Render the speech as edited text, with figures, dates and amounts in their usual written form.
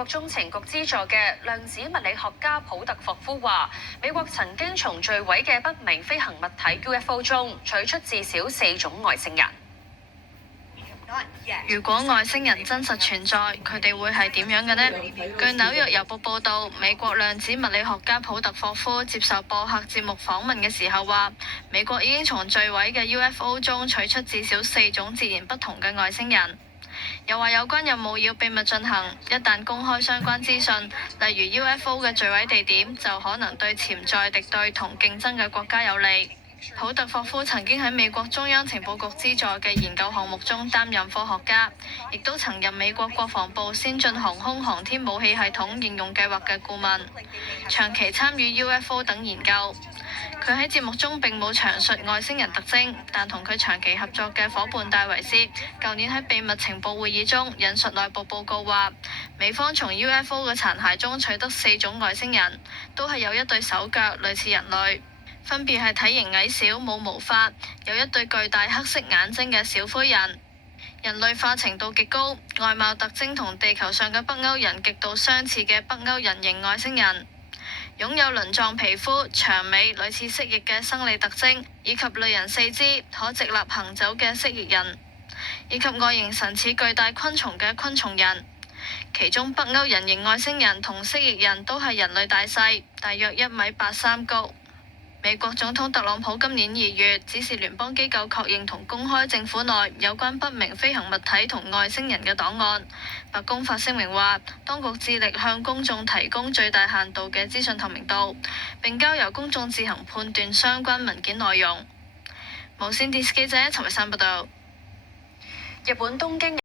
國中情局資助嘅量子物理學家普特霍夫話，美國曾經從墜毀嘅不明飛行物體 UFO 中取出至少4種外星人。如果外星人真實存在，佢哋會係點樣嘅呢？據紐約郵報報導，美國量子物理學家普特霍夫接受播客節目訪問嘅時候話，美國已經從墜毀嘅 UFO 中取出至少4種截然不同嘅外星人。又話有關任務要秘密進行，一旦公開相關資訊，例如 UFO 嘅墜毀地點，就可能對潛在敵對同競爭嘅國家有利。普特霍夫曾經喺美國中央情報局資助嘅研究項目中擔任科學家，亦都曾任美國國防部先進航空航天武器系統應用計劃嘅顧問，長期參與 UFO 等研究。佢喺節目中並冇詳述外星人特徵，但同佢長期合作嘅伙伴戴維斯，舊年喺秘密情報會議中引述內部報告話，美方從 UFO 嘅殘骸中取得4種外星人，都係有一對手腳，類似人類。分別係體型矮小、冇毛髮、有一對巨大黑色眼睛嘅小灰人，人類化程度極高，外貌特徵同地球上嘅北歐人極度相似嘅北歐人形外星人，擁有鱗狀皮膚、長尾類似蜥蜴嘅生理特徵，以及類人四肢、可直立行走嘅蜥蜴人，以及外形神似巨大昆蟲嘅昆蟲人。其中北歐人形外星人同蜥蜴人都係人類大細，大約1.83米高。美國總統特朗普今年2月指示聯邦機構確認同公開政府內有關不明飛行物體同外星人嘅檔案。白宮發聲明話，當局致力向公眾提供最大限度嘅資訊透明度，並交由公眾自行判斷相關文件內容。無線電視記者陳慧珊報道。日本東京